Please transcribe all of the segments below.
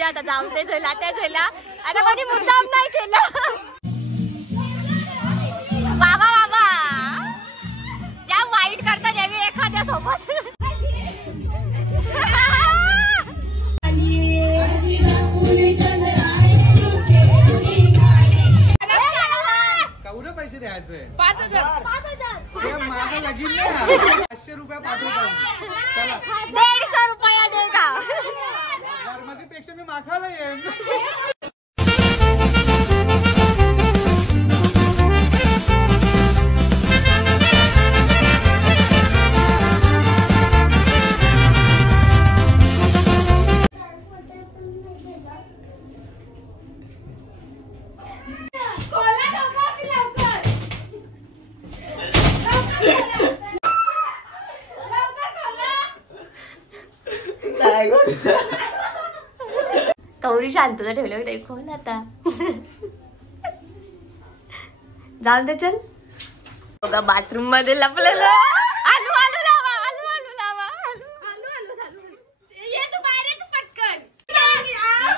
जे आता जाऊ दे झाला त्या झाला आता कधी मुद्दाम नाही केला बाबा बाबा ज्या वाईट करता यावी एखाद्या सोबत पैसे द्यायचे 5,000 मागे लगीन नाही 500 रुपये पाठवतो 150 रुपया दे का पेक्षा मी मागायला येईन कौरी शांतता ठेवली होती खोल आता जाऊन दे चल बघा बाथरूम मध्ये लपलेलं आलू आलू लावा आलू आलू लावा आलू ये तू बाहेर ये तू पटकन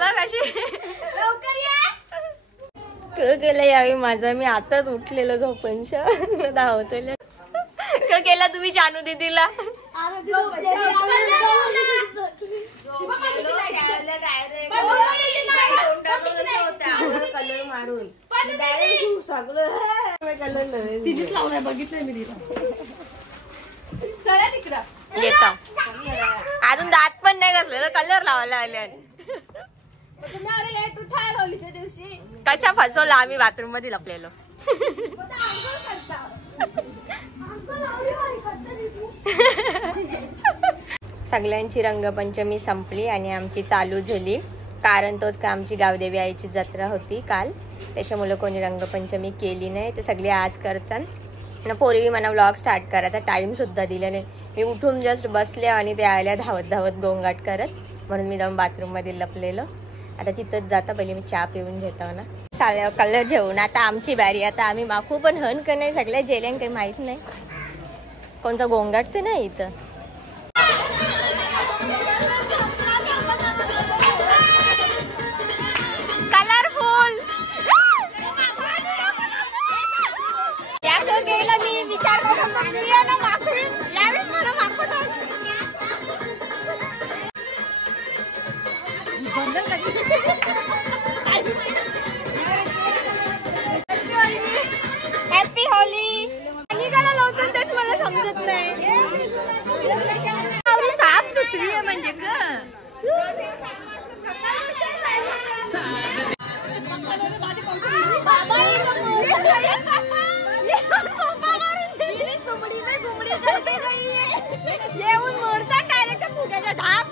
बघ अशी लवकर ये गेलं यावेळी माझा मी आताच उठलेलं झोपणश धावतोय क केला तुम्ही जानू दीदीला कलर मारून तिथेच लावलाय बघितलंय मी तिला चला तिकडं येतो अजून दात पण नाही घासलेलं कलर लावायला आले कशा फसवला आम्ही बाथरूम मध्ये लपलेलो सगळ्यांची रंगपंचमी संपली आणि आमची चालू झाली कारण तोच का आमची गावदेवी आईची जत्रा होती काल त्याच्यामुळे कोणी रंगपंचमी केली नाही ते सगळे आज करतात पोरी मला व्लॉग स्टार्ट करायचा टाइम सुद्धा दिला नाही मी उठून जस्ट बसले आणि ते आल्या धावत धावत गोंगाट करत म्हणून मी जाऊन बाथरूम मध्ये लपलेलो आता तिथंच जाता पहिले मी चहा पिऊन घेतो ना चालेल कलर जेवून आता आमची बारी आता आम्ही माखू पण हन का नाही सगळ्या जेल्यां काही माहित नाही कोणचा गोंगाट ते नाही इथं कलरफुल गेला मी विचार यावेळेस मला माखवत हॅपी होली निघाला लवकर तेच मला समजत नाही साफ सुथरी आहे म्हणजे का येऊन मोरता डायरेक्ट फुग्याच्या धाप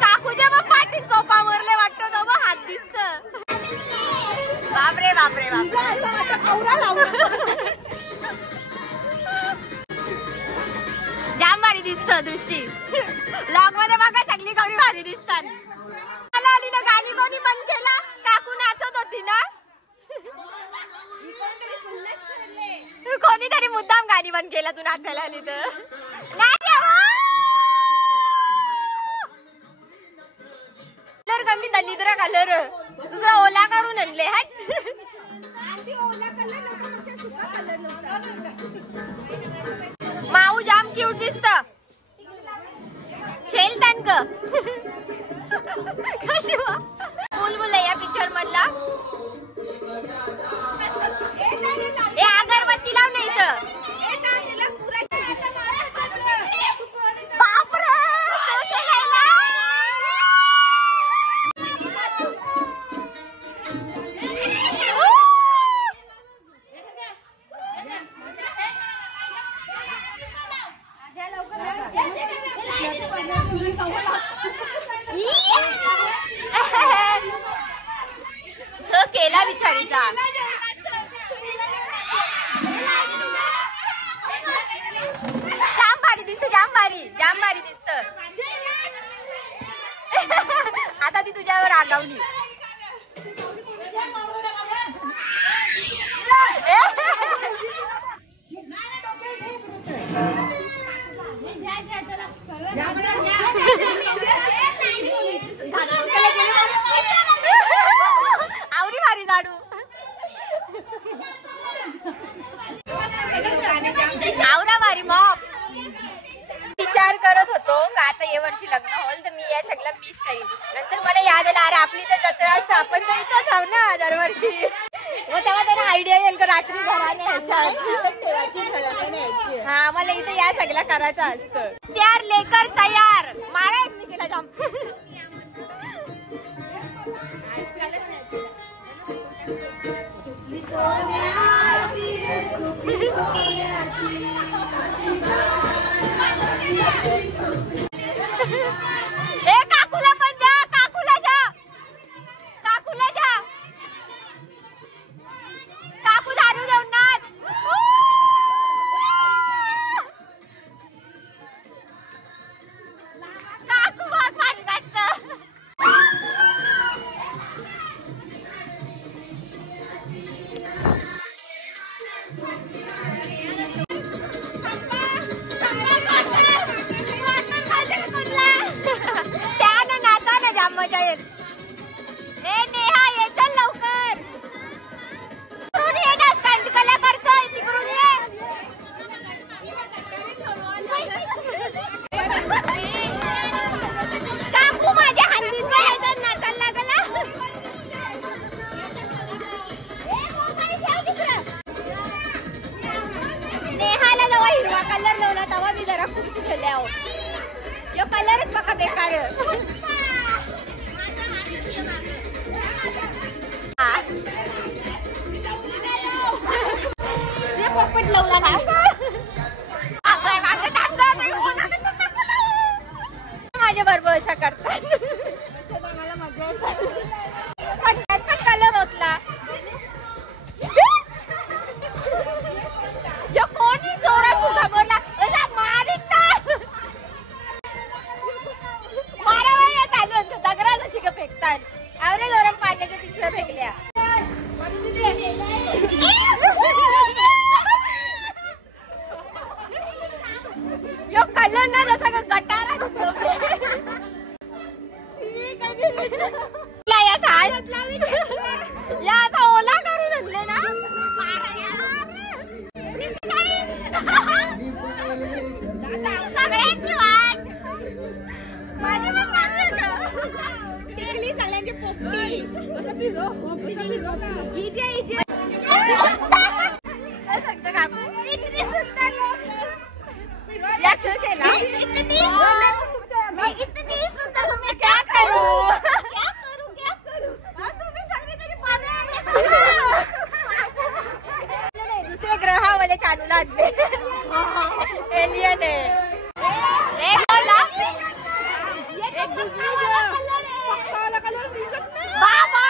काकूच्या मग पाठीत सोपा मरले वाटतो तो मग हात दिसत बापरे बापरे जाम भारी दिसत दृष्टी लॉग मध्ये बघा सगळी गौरी भारी दिसतात आली ना गाणी कोणी बंद केला काकू नाचत होती ना कोणीतरी मुद्दाम गाणी बंद केला तू नाचायला आली तर कलर कमी दली तर कलर दुसरा ओला करून आणले माऊ जाम क्यूट दिसत शेलतान ग बुलबुल या पिक्चर मधला ए अगरबत्ती लाव नाही इथं तो केला बिचारीचा जाम भारी दिसत जाम भारी दिसत आता ती तुझ्यावर रागावली आवरा मारी मॉप. विचार करत होतो का आता या वर्षी लग्न होईल तर मी या सगळं मिस करीन. नंतर मला याद आलं अरे आपली तर जत्रा असतं आपण तर इथंच आहो ना दरवर्षी. मग तेव्हा त्यांना आयडिया येईल का रात्री घराने हा मला इथं या सगळं करायचं असतं. तयार लेकर तयार मारा एक केला जाम. काकूला पण जा काकूला जा काकूला जा काकू दारू देऊन ना काकू बहुत भांडतात. मजा येईल. ए नेहा ये चल लवकर. तिकडून ये ना स्टंट कला करतोय तिकडून ये. काकू माझ्या हल्लीत नाचायला लागला. नेहाला जेव्हा हिरवा कलर लावला तेव्हा मी जरा खूप ठेवले आहो. यो कलरच बघा बेकार. पोपट लावला ना माझ्या बरोबर असा करतात. मला मजा येते पण कलर होतला. जो कोणी जोरा फुगा बोलला असा मारिता मारा वेळ चालू होतं दगडा जशी का फेकतात. आवरे गरम पाण्याच्या पिशव्या फेकल्या. यो कलर ना जसा का गटारा या आता ओला करून आणले ना सगळ्यांची वाट माझी पण टिकली सगळ्यांची पोपटी असं फिरो इथे इतनी सुंदर या क्यों केला. इतनी सुंदर हूँ मैं क्या करूँ क्या करूँ क्या करूँ. तुम्ही सगळे तरी नाही दुसरे ग्रहावाले चालूला आणले एलियन आहे. एक बोला बाबा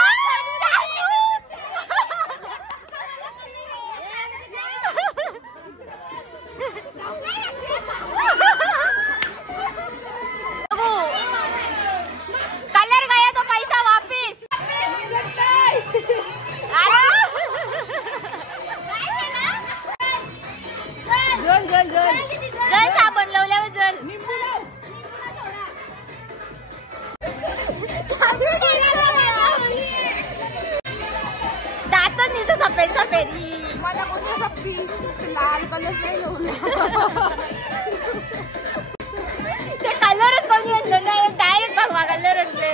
कलर गया तो पैसा वापिस. जल साबण लावल्यावर जल दातच नुसतं सफेद सफेद. मला कोणत्या सफेद लाल कलर नाही लावला. ते कलरच कोणी आणलं नाही डायरेक्ट भगवा कलर आणले.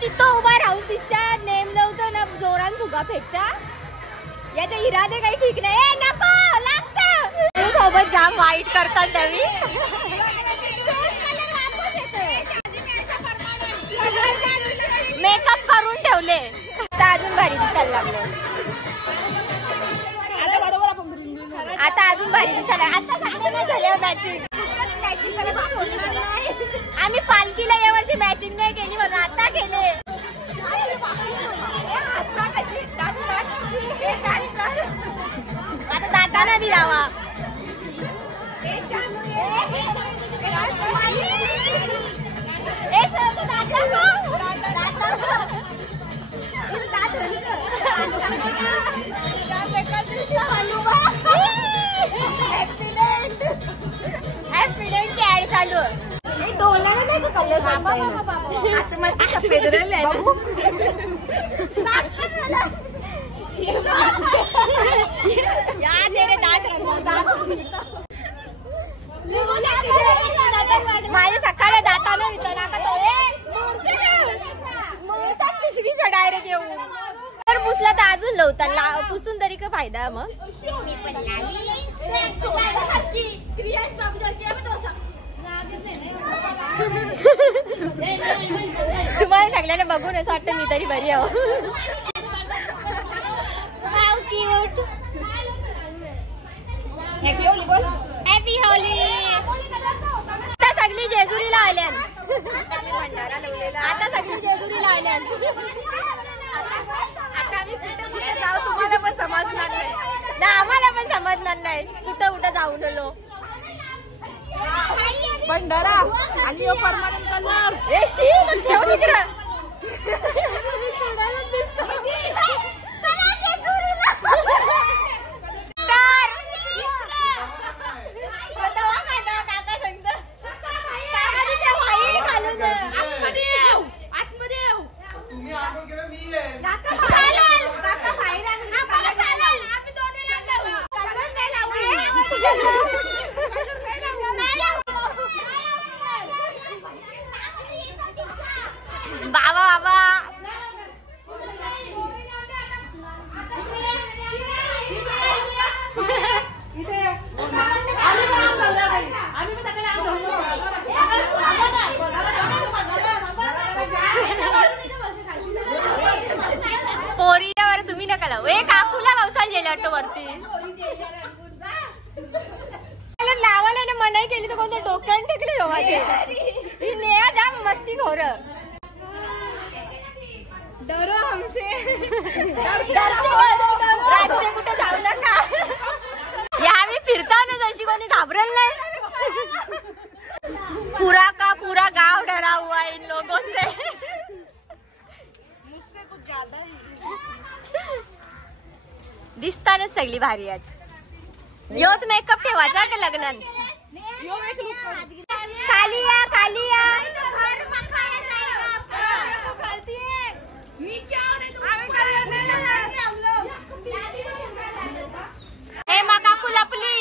तिथं उभा राहून तिच्या नेम लावतो ना जोरान फुगा फेकता. या ते इरादे काही ठीक नाही. नको लागतं सोबत जाम वाईट करतात त्यावी. मेकअप करून ठेवले आता अजून भारी दिसायला लागलं. आता अजून भारी दिसायला. आता सगळ्यांना झाल्या मॅचिंग. आम्ही पालखीला या वर्षी मॅचिंग नाही केली म्हणून आता केले. आता दाताना बी लावा. चालू बोलला नाही का कलर सफेद राहिले तेरे दात माझ्या सकाळी दाताला विचारा का तो पिशवी डायरेक्ट येऊ तर पुसला तर अजून लवतात पुसून तरी काय फायदा मग तुम्हाला सगळ्यांना बघून असं वाटतं मी तरी बरी आहो क्यूट हॅपी होली आता सगळी जेजुरीला आल्या आता सगळी जेजुरीला आल्या आता आम्ही कुठे कुठे जाऊ तुम्हाला पण समजणार नाही ना आम्हाला पण समजणार नाही कुठं कुठं जाऊन आलो भंडारा आणि परमानंट कलर ए शी ठेव तिकडं बाबा बाबा पोरीवर तुम्ही नका लावू ए काकूला पावसाला गेले वाटतं वरती लावायला ना मनाई केली तर कोणत्या डोक्याने टेकले हो माझे नेहा जाम मस्ती खोर डरो हमसे राज्य कुठे जाऊ नका यावी फिरताना जशी कोणी घाबरेल नाही पूरा का पूरा गाव डरा हुआ इन लोगों से मुझसे कुछ ज्यादा ही दिसतानच सगळी भारी आज योच मेकअप ठेवायचा का लग्नात खाली या खाली या ए मका फुलपली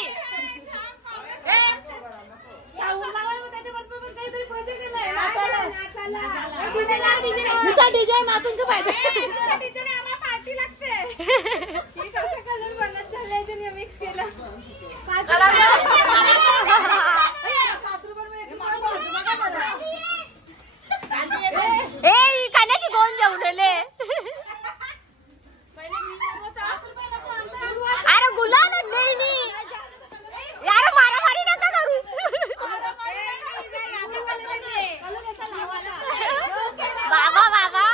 डीजे नाचून तर पाहिजे पार्टी लागते कलर बनत झाले मिक्स केलं ए कानाची कोण जाऊन आले अरे गुलाल नाही यार मारामारी नका करू बाबा बाबा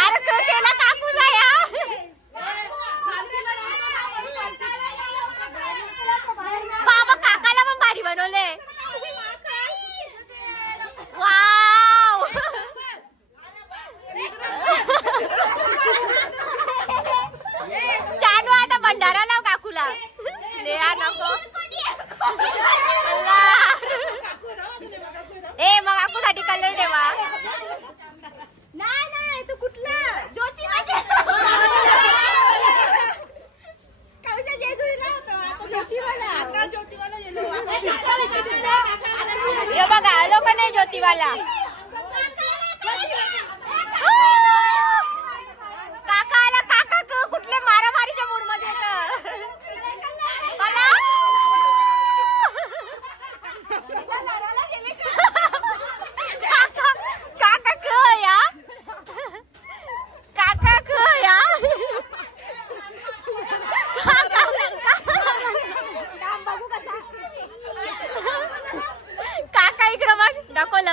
अरे केला काकूचा या बाबा काकाला पण भारी बनवले वाव चानू आता भंडारा लाव काकूला नेहा नको ए मग काकूसाठी कलर ठेवा नाही तू कुठला ज्योतिवाला बघा आलो का नाही ज्योतिवाला काका आला काका कुठल्या मारामारीच्या मूड मध्ये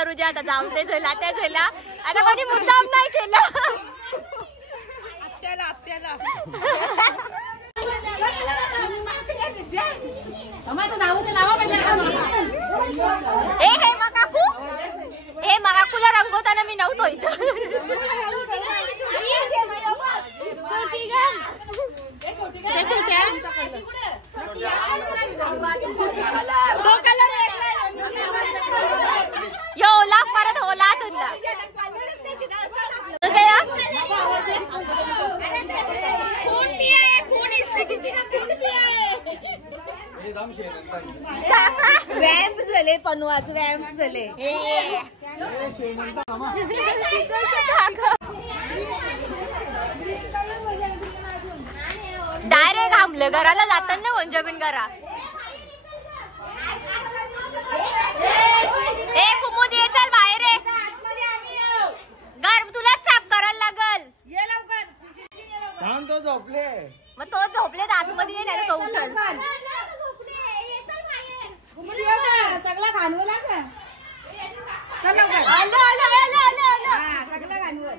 रुजा आता जाऊन ते झाला त्या झाला आता कोणी मुद्दाम नाही केलं हे मग काकूला रंगवताना मी नव्हतो इथं व्यायाम झाले पनवाच व्यायाम झाले डायरेक्ट थांबलं घराला जाताना म्हणजे बिन घरा ए कुमुद ये चल बाहेर रे घर तुलाच साफ करायला लागल तो झोपले मग तो झोपले आतमध्ये ये नाही तो उठल सगळं घालवला का आलो आलो आलो आलो आलो सगळं घालवल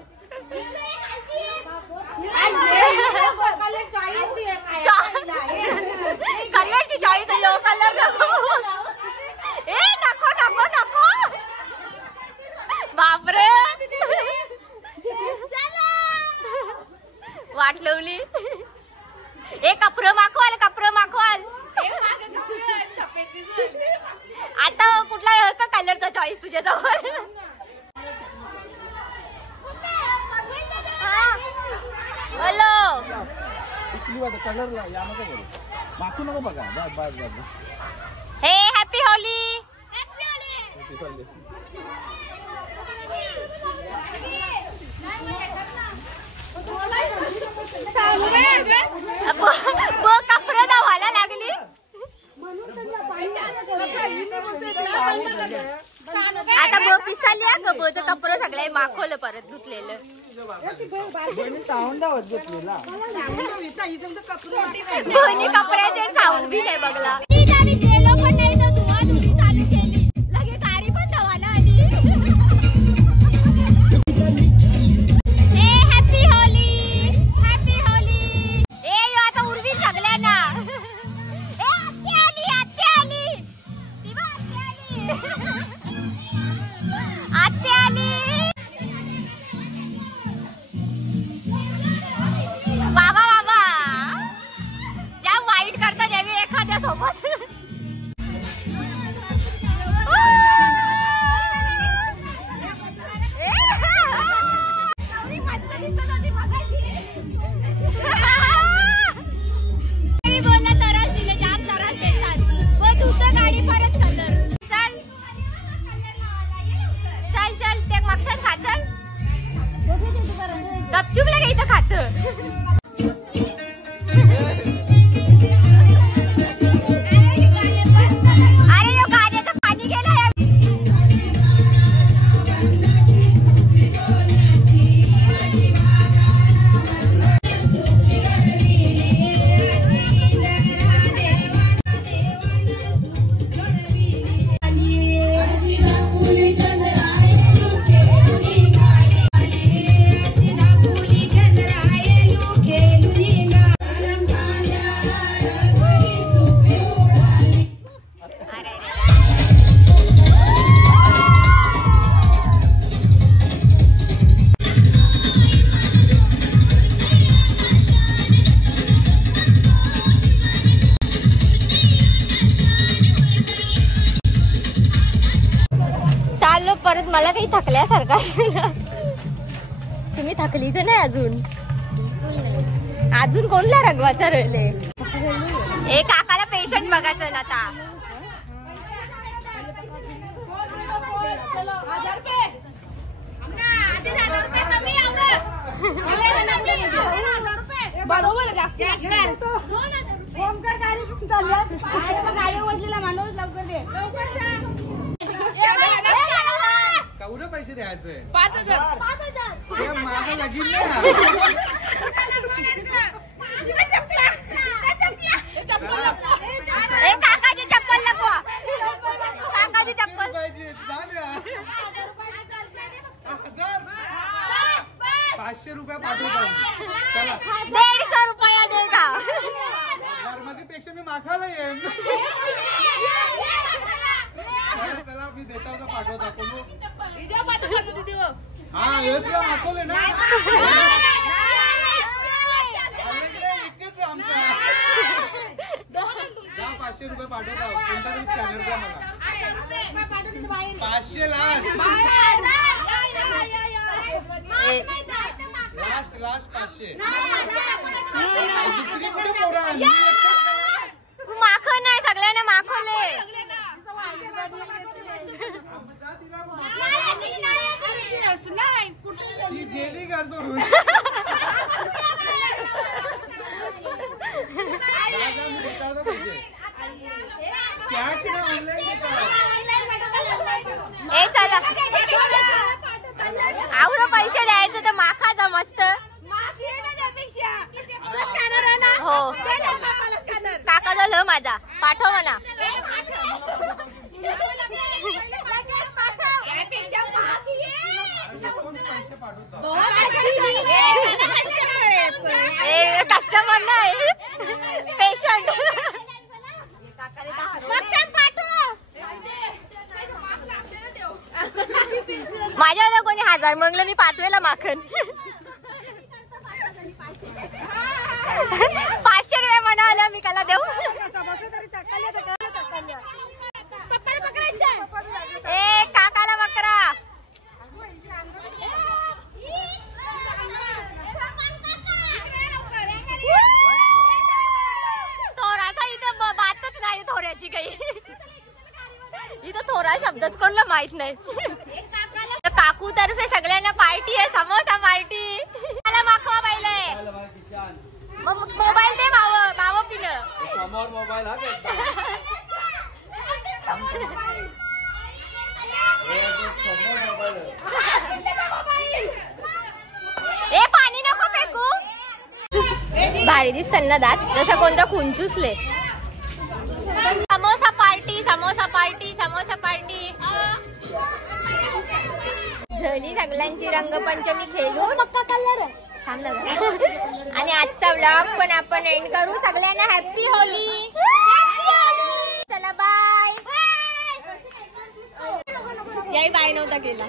कलरची चॉईस आहे कलर नको ए नको नको नको बापरे वाट लावली ए कपरं माखवाल आता कुठला का कलरचा चॉईस तुझ्या जवळ हॅलो कलरला या नको माखू नको बघा बस बस बस हे हॅपी होली कपडे धावायला लागली आता बो पिसाली ग बोच कपडे सगळे माखवलं परत धुतलेलं दोन्ही कपड्याचे साऊंड बी नाही बघला गपचूप लगे इथं खात अरे यो गाण्याचं पाणी गेलं परत मला काही थकल्यासारखं तुम्ही थकली तर नाही अजून कोणला रंगवाचा राहिले ए काकाला पेशंट बघायचं ना आता बरोबर गाडी वजलेला माणूस लवकर दे केवढे पैसे द्यायचे 5000 मागा लगीन नाही काकाची चप्पल नको काकाची चप्पल पाहिजे 500 रुपये पाठवतो चला 150 रुपया दे का घरमध्ये पेक्षा मी माखायला येईन चला मी देता होता पाठवता कोण हा हेच मागवले ना एकच आमचा 500 रुपये पाठवता कोणता तरी स्कॅनर द्या मला 500 लास्ट 500 दुसरी कुठे पोरं तू माखन नाही सगळ्यांना माखवले. ती जेली करतो ऋण. कॅश ना ऑनलाईन ए चला आवर पैसे द्यायचं तर माखाचा मस्त. हो काका झालं माझा पाठव म्हणा. कस्टमर नाही पेशंट. माझ्यावर कोणी 1000 मागलं मी 5 वेळेला माखन. 500 रुपये म्हणाला मी काला देऊ. ए काकाला बकरा. थोराचा इथं बातच नाही थोड्याची काही. इथं थोरा शब्दच कोणाला माहित नाही. काकू तर्फे सगळ्यांना पार्टी आहे. समोसा पार्टी. मला माखवा पाहिलंय. मोबाईल दे माव पिन समोर मोबाईल. ए पाणी नको फेकू. भारी दिसताना दात जसं कोणता खुंचुसले. Samosa party samosa party samosa party झाली. सगळ्यांची रंगपंचमी खेळून थांब ना. आणि आजचा व्लॉग पण आपण एंड करू. सगळ्यांना हॅपी होली. चला बाय. याही बाय नव्हता केला.